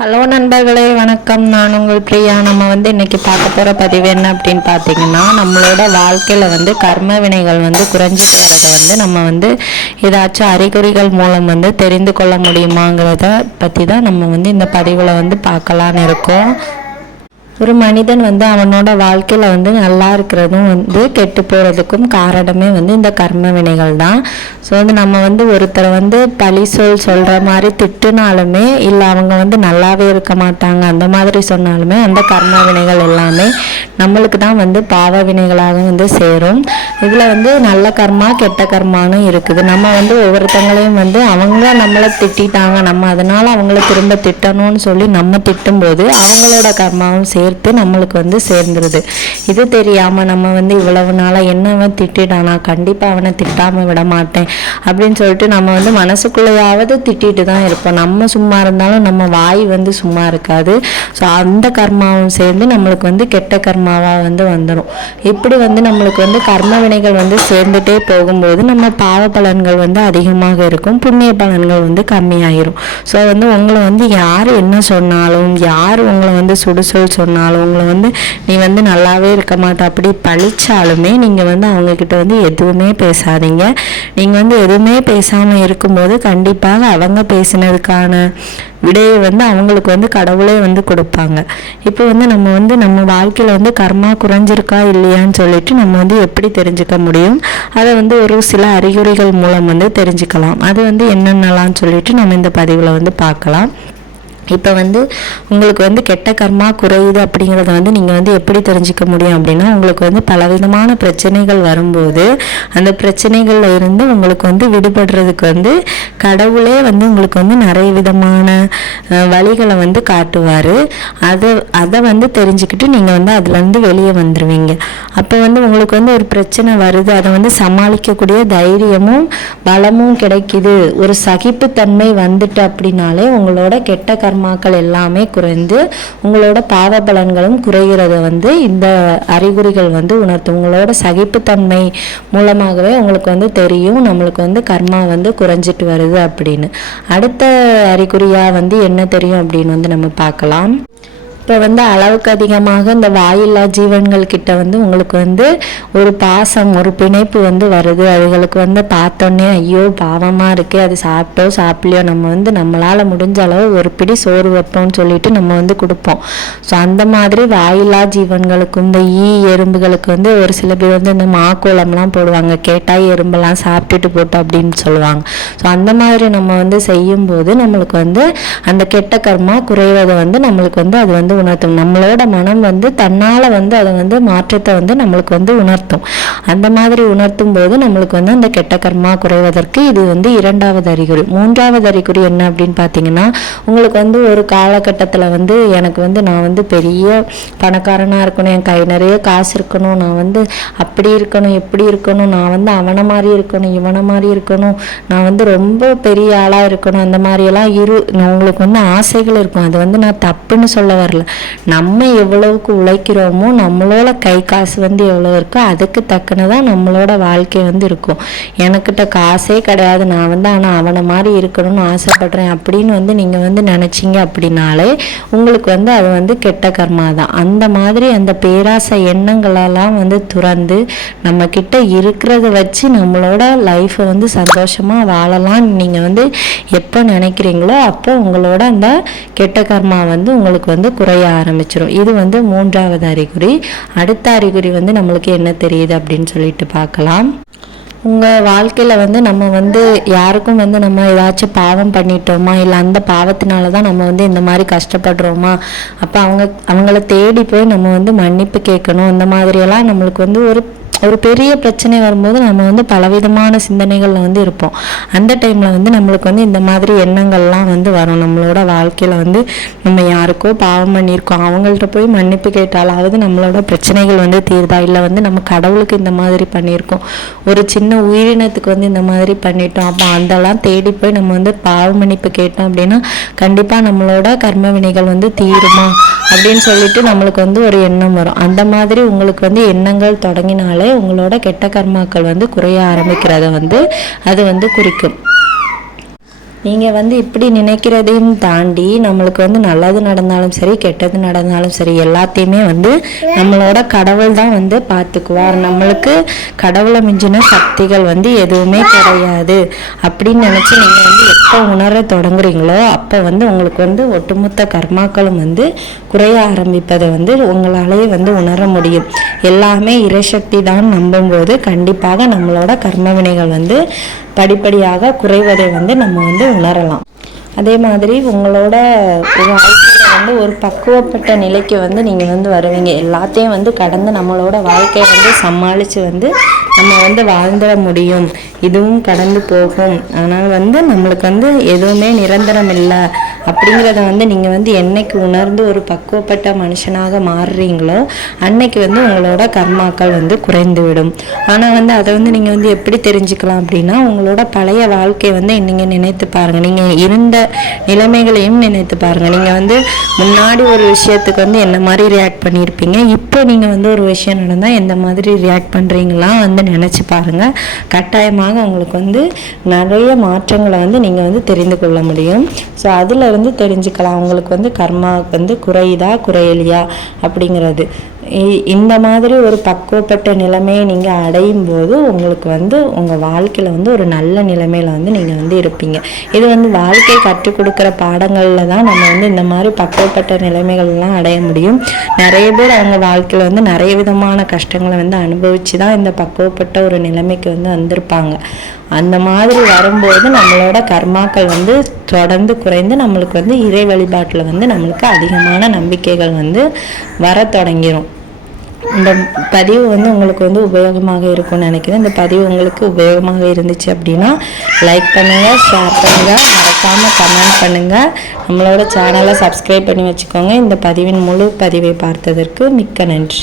Hello நண்பர்களே வணக்கம். நான் உங்கள் பிரியா. நம்ம வந்து இன்னைக்கு பார்க்க போகிற பதிவு என்ன அப்படின்னு பார்த்தீங்கன்னா நம்மளோட வாழ்க்கையில் வந்து கர்ம வினைகள் வந்து குறைஞ்சிட்டு வரதை வந்து நம்ம வந்து ஏதாச்சும் அறிகுறிகள் மூலம் வந்து தெரிந்து கொள்ள முடியுமாங்கிறத பற்றி தான் நம்ம வந்து இந்த பதிவில் வந்து பார்க்கலான்னு இருக்கோம். ஒரு மனிதன் வந்து அவனோட வாழ்க்கையில் வந்து நல்லா இருக்கிறதும் வந்து கெட்டு போகிறதுக்கும் காரணமே வந்து இந்த கர்ம வினைகள் தான். ஸோ வந்து நம்ம வந்து ஒருத்தரை வந்து பழி சொல் சொல்கிற மாதிரி திட்டுனாலுமே இல்லை அவங்க வந்து நல்லாவே இருக்க மாட்டாங்க அந்த மாதிரி சொன்னாலுமே அந்த கர்ம வினைகள் எல்லாமே நம்மளுக்கு தான் வந்து பாவ வினைகளாக வந்து சேரும். இதில் வந்து நல்ல கர்மா கெட்ட கர்மான்னு இருக்குது. நம்ம வந்து ஒவ்வொருத்தங்களையும் வந்து அவங்க நம்மளை திட்டிட்டாங்க நம்ம அதனால் அவங்கள திரும்ப திட்டணும்னு சொல்லி நம்ம திட்டும்போது அவங்களோட கர்மாவும் சேர்த்து நம்மளுக்கு வந்து சேர்ந்துருது. இது தெரியாமல் நம்ம வந்து இவ்வளவு நாளாக என்னவன் திட்டிட்டானா? கண்டிப்பாக அவனை திட்டாமல் விட மாட்டேன். அப்படின்னு சொல்லிட்டு நம்ம வந்து மனசுக்குள்ளேயாவது திட்டிட்டு தான் இருப்போம். நம்ம சும்மா இருந்தாலும் நம்ம வாய் வந்து சும்மா இருக்காது. ஸோ அந்த கர்மாவும் சேர்ந்து நம்மளுக்கு வந்து கெட்ட கர்மாவாக வந்து வந்துடும் இப்படி வந்து நம்மளுக்கு வந்து கர்ம வினைகள் வந்து சேர்ந்துட்டே போகும்போது நம்ம பாவ பலன்கள் வந்து அதிகமாக இருக்கும். புண்ணிய பலன்கள் வந்து கம்மியாயிரும். ஸோ வந்து உங்களை வந்து யார் என்ன சொன்னாலும் யார் உங்களை வந்து சுடுசொல் சொன்னாலும் உங்களை வந்து நீ வந்து நல்லாவே இருக்க மாட்டா. அப்படி பழிச்சாலுமே நீங்கள் வந்து அவங்கக்கிட்ட வந்து எதுவுமே பேசாதீங்க. நீங்கள் வந்து எதுவுமே பேசாமல் இருக்கும்போது கண்டிப்பாக அவங்க பேசினதுக்கான விடையை வந்து அவங்களுக்கு வந்து கடவுளே வந்து கொடுப்பாங்க. இப்போ வந்து நம்ம வந்து நம்ம வாழ்க்கையில் வந்து கர்மா குறைஞ்சிருக்கா இல்லையான்னு சொல்லிட்டு நம்ம வந்து எப்படி தெரிஞ்சுக்க முடியும்? அதை வந்து ஒரு சில அறிகுறிகள் மூலம் வந்து தெரிஞ்சுக்கலாம். அது வந்து என்னென்னலாம் சொல்லிட்டு நம்ம இந்த பதிவில் வந்து பார்க்கலாம். இப்போ வந்து உங்களுக்கு வந்து கெட்ட கர்மா குறையுது அப்படிங்கிறத வந்து நீங்கள் வந்து எப்படி தெரிஞ்சுக்க முடியும் அப்படின்னா உங்களுக்கு வந்து பலவிதமான பிரச்சனைகள் வரும்போது அந்த பிரச்சனைகளில் இருந்து உங்களுக்கு வந்து விடுபடுறதுக்கு வந்து கடவுளே வந்து உங்களுக்கு வந்து நிறைய விதமான வழிகளை வந்து காட்டுவார். அதை அதை வந்து தெரிஞ்சுக்கிட்டு நீங்கள் வந்து அதுலேருந்து வெளியே வந்துடுவீங்க அப்போ வந்து உங்களுக்கு வந்து ஒரு பிரச்சனை வருது அதை வந்து சமாளிக்கக்கூடிய தைரியமும் பலமும் கிடைக்குது. ஒரு சகிப்புத்தன்மை வந்துட்டு அப்படின்னாலே உங்களோட கெட்ட கர்மாக்கள் எல்லாமே குறைந்து உங்களோட பாவ பலன்களும் குறைகிறத வந்து இந்த அறிகுறிகள் வந்து உணர்த்தும். உங்களோட சகிப்புத்தன்மை மூலமாகவே உங்களுக்கு வந்து தெரியும் நம்மளுக்கு வந்து கர்மா வந்து குறைஞ்சிட்டு வருது அப்படின்னு. அடுத்த அறிகுறியாக வந்து என்ன தெரியும் அப்படின்னு வந்து நம்ம பார்க்கலாம். இப்போ வந்து அளவுக்கு அதிகமாக இந்த வாயில்லா ஜீவன்கள் கிட்ட வந்து உங்களுக்கு வந்து ஒரு பாசம் ஒரு பிணைப்பு வந்து வருது. அதுகளுக்கு வந்து பார்த்தோன்னே ஐயோ பாவமாக இருக்கே அது சாப்பிட்டோ சாப்பிடலையோ நம்ம வந்து நம்மளால் முடிஞ்ச அளவு ஒரு பிடி சோறு வைப்போம்னு சொல்லிட்டு நம்ம வந்து கொடுப்போம். ஸோ அந்த மாதிரி வாயில்லா ஜீவன்களுக்கு இந்த ஈ எறும்புகளுக்கு வந்து ஒரு சில பேர் வந்து இந்த மாக்கோளம்லாம் போடுவாங்க. கேட்டால் எறும்பெல்லாம் சாப்பிட்டுட்டு போட்டோம் அப்படின்னு சொல்லுவாங்க. ஸோ அந்த மாதிரி நம்ம வந்து செய்யும்போது நம்மளுக்கு வந்து அந்த கெட்ட கர்மா குறைவதை வந்து நம்மளுக்கு வந்து அது வந்து உணர்த்தும். நம்மளோட மனம் வந்து தன்னால் வந்து அதை வந்து மாற்றத்தை வந்து நம்மளுக்கு வந்து உணர்த்தும். அந்த மாதிரி உணர்த்தும் போது நம்மளுக்கு வந்து அந்த கெட்ட கர்மா குறைவதற்கு இது வந்து இரண்டாவது அறிகுறி. மூன்றாவது அறிகுறி என்ன அப்படின்னு பார்த்தீங்கன்னா உங்களுக்கு வந்து ஒரு காலகட்டத்தில் வந்து எனக்கு வந்து நான் வந்து பெரிய பணக்காரனாக இருக்கணும் என் கை நிறைய காசு இருக்கணும் நான் வந்து அப்படி இருக்கணும் எப்படி இருக்கணும் நான் வந்து அவனை மாதிரி இருக்கணும் இவனை மாதிரி இருக்கணும் நான் வந்து ரொம்ப பெரிய ஆளாக இருக்கணும் அந்த மாதிரியெல்லாம் இரு உங்களுக்கு வந்து ஆசைகள் இருக்கும். அது வந்து நான் தப்புன்னு சொல்ல வரல. நம்ம எவ்வளவுக்கு உழைக்கிறோமோ நம்மளோட கை காசு வந்து எவ்வளோ இருக்கோ அதுக்கு தக்கனதான் நம்மளோட வாழ்க்கை வந்து இருக்கும். எனக்கிட்ட காசே கிடையாது. நான் வந்து ஆனால் அவனை மாதிரி இருக்கணும்னு ஆசைப்படுறேன் அப்படின்னு வந்து நீங்கள் வந்து நினச்சிங்க அப்படின்னாலே உங்களுக்கு வந்து அது வந்து கெட்ட கர்மா தான் அந்த மாதிரி அந்த பேராசை எண்ணங்களெல்லாம் வந்து துறந்து நம்ம கிட்ட இருக்கிறத வச்சு நம்மளோட லைஃப்பை வந்து சந்தோஷமாக வாழலாம்னு நீங்கள் வந்து எப்போ நினைக்கிறீங்களோ அப்போ உங்களோட அந்த கெட்ட கர்மா வந்து உங்களுக்கு வந்து குறைய ஆரம்பிச்சிடும் இது வந்து மூன்றாவது அறிகுறி. அடுத்த அறிகுறி வந்து நம்மளுக்கு என்ன தெரியுது அப்படின்னு சொல்லிட்டு பார்க்கலாம். உங்கள் வாழ்க்கையில் வந்து நம்ம வந்து யாருக்கும் வந்து நம்ம ஏதாச்சும் பாவம் பண்ணிட்டோமா? இல்லை அந்த பாவத்தினால தான் நம்ம வந்து இந்த மாதிரி கஷ்டப்படுறோமா? அப்போ அவங்க அவங்கள தேடி போய் நம்ம வந்து மன்னிப்பு கேட்கணும். இந்த மாதிரியெல்லாம் நம்மளுக்கு வந்து ஒரு ஒரு பெரிய பிரச்சனை வரும்போது நம்ம வந்து பலவிதமான சிந்தனைகளில் வந்து இருப்போம். அந்த டைமில் வந்து நம்மளுக்கு வந்து இந்த மாதிரி எண்ணங்கள்லாம் வந்து வரும். நம்மளோட வாழ்க்கையில் வந்து நம்ம யாருக்கோ பாவம் பண்ணியிருக்கோம். அவங்கள்ட்ட போய் மன்னிப்பு கேட்டாலாவது நம்மளோட பிரச்சனைகள் வந்து தீருதா? இல்லை வந்து நம்ம கடவுளுக்கு இந்த மாதிரி பண்ணியிருக்கோம். ஒரு சின்ன உயிரினத்துக்கு வந்து இந்த மாதிரி பண்ணிட்டோம். அப்போ அதெல்லாம் தேடி போய் நம்ம வந்து பாவ மன்னிப்பு கேட்டோம் அப்படின்னா கண்டிப்பாக நம்மளோட கர்ம வினைகள் வந்து தீருமா? அப்படின்னு சொல்லிட்டு நம்மளுக்கு வந்து ஒரு எண்ணம் வரும். அந்த மாதிரி உங்களுக்கு வந்து எண்ணங்கள் தொடங்கினாலே உங்களோட கெட்ட கர்மாக்கள் வந்து குறைய ஆரம்பிக்கிறத வந்து அது வந்து குறிக்கும் நீங்கள் வந்து இப்படி நினைக்கிறதையும் தாண்டி நம்மளுக்கு வந்து நல்லது நடந்தாலும் சரி கெட்டது நடந்தாலும் சரி எல்லாத்தையுமே வந்து நம்மளோட கடவுள் தான் வந்து பார்த்துக்குவார் நம்மளுக்கு கடவுளை மிஞ்சின சக்திகள் வந்து எதுவுமே கிடையாது. அப்படின்னு நினச்சி நீங்கள் வந்து எப்போ உணர தொடங்குறீங்களோ அப்போ வந்து உங்களுக்கு வந்து ஒட்டுமொத்த கர்மாக்களும் வந்து குறைய ஆரம்பிப்பதை வந்து உங்களாலேயே வந்து உணர முடியும். எல்லாமே இறைசக்தி தான் நம்பும்போது கண்டிப்பாக நம்மளோட கர்ம வினைகள் வந்து படிப்படியாக குறைவதை வந்து நம்ம வந்து உணரலாம். அதே மாதிரி உங்களோட வாழ்க்கையில் வந்து ஒரு பக்குவப்பட்ட நிலைக்கு வந்து நீங்கள் வந்து வருவீங்க. எல்லாத்தையும் வந்து கடந்து நம்மளோட வாழ்க்கையை வந்து சமாளித்து வந்து நம்ம வந்து வாழ்ந்துட முடியும். இதுவும் கடந்து போகும். ஆனால் வந்து நம்மளுக்கு வந்து எதுவுமே நிரந்தரம் இல்லை. அப்படிங்கிறத வந்து நீங்கள் வந்து என்னைக்கு உணர்ந்து ஒரு பக்குவப்பட்ட மனுஷனாக மாறுறீங்களோ அன்னைக்கு வந்து உங்களோட கர்மாக்கள் வந்து குறைந்து விடும் ஆனால் வந்து அதை வந்து நீங்கள் வந்து எப்படி தெரிஞ்சுக்கலாம் அப்படின்னா உங்களோட பழைய வாழ்க்கையை வந்து நீங்கள் நினைத்து பாருங்கள் நீங்கள் இருந்த நிலைமைகளையும் நினைத்து பாருங்கள் நீங்கள் வந்து முன்னாடி ஒரு விஷயத்துக்கு வந்து என்ன மாதிரி ரியாக்ட் பண்ணியிருப்பீங்க இப்போ நீங்கள் வந்து ஒரு விஷயம் நடந்தால் எந்த மாதிரி ரியாக்ட் பண்ணுறீங்களா வந்து நினச்சி பாருங்கள் கட்டாயமாக உங்களுக்கு வந்து நிறைய மாற்றங்களை வந்து நீங்கள் வந்து தெரிந்து கொள்ள முடியும். ஸோ அதில் இருந்து தெரிஞ்சுக்கலாம். உங்களுக்கு வந்து கர்மா வந்து குறையுதா குறையலையா அப்படிங்கிறது. இந்த மாதிரி ஒரு பக்குவப்பட்ட நிலைமையை நீங்கள் அடையும் போது உங்களுக்கு வந்து உங்கள் வாழ்க்கையில் வந்து ஒரு நல்ல நிலைமையில் வந்து நீங்கள் வந்து இருப்பீங்க. இது வந்து வாழ்க்கை கற்றுக் கொடுக்குற பாடங்களில் தான் நம்ம வந்து இந்த மாதிரி பக்குவப்பட்ட நிலைமைகள்லாம் அடைய முடியும். நிறைய பேர் அவங்க வாழ்க்கையில் வந்து நிறைய விதமான கஷ்டங்களை வந்து அனுபவித்து தான் இந்த பக்குவப்பட்ட ஒரு நிலைமைக்கு வந்து வந்திருப்பாங்க. அந்த மாதிரி வரும்போது நம்மளோட கர்மாக்கள் வந்து தொடர்ந்து குறைந்து நம்மளுக்கு வந்து இறை வழிபாட்டில் வந்து நம்மளுக்கு அதிகமான நம்பிக்கைகள் வந்து வர தொடங்கிரும். இந்த பதிவு வந்து உங்களுக்கு வந்து உபயோகமாக இருக்கும்னு நினைக்கிறேன். இந்த பதிவு உங்களுக்கு உபயோகமாக இருந்துச்சு அப்படின்னா லைக் பண்ணுங்கள் ஷேர் பண்ணுங்கள் மறக்காமல் கமெண்ட் பண்ணுங்கள் நம்மளோட சேனலை சப்ஸ்கிரைப் பண்ணி வச்சுக்கோங்க. இந்த பதிவின் முழு பதிவை பார்த்ததற்கு மிக்க நன்றி.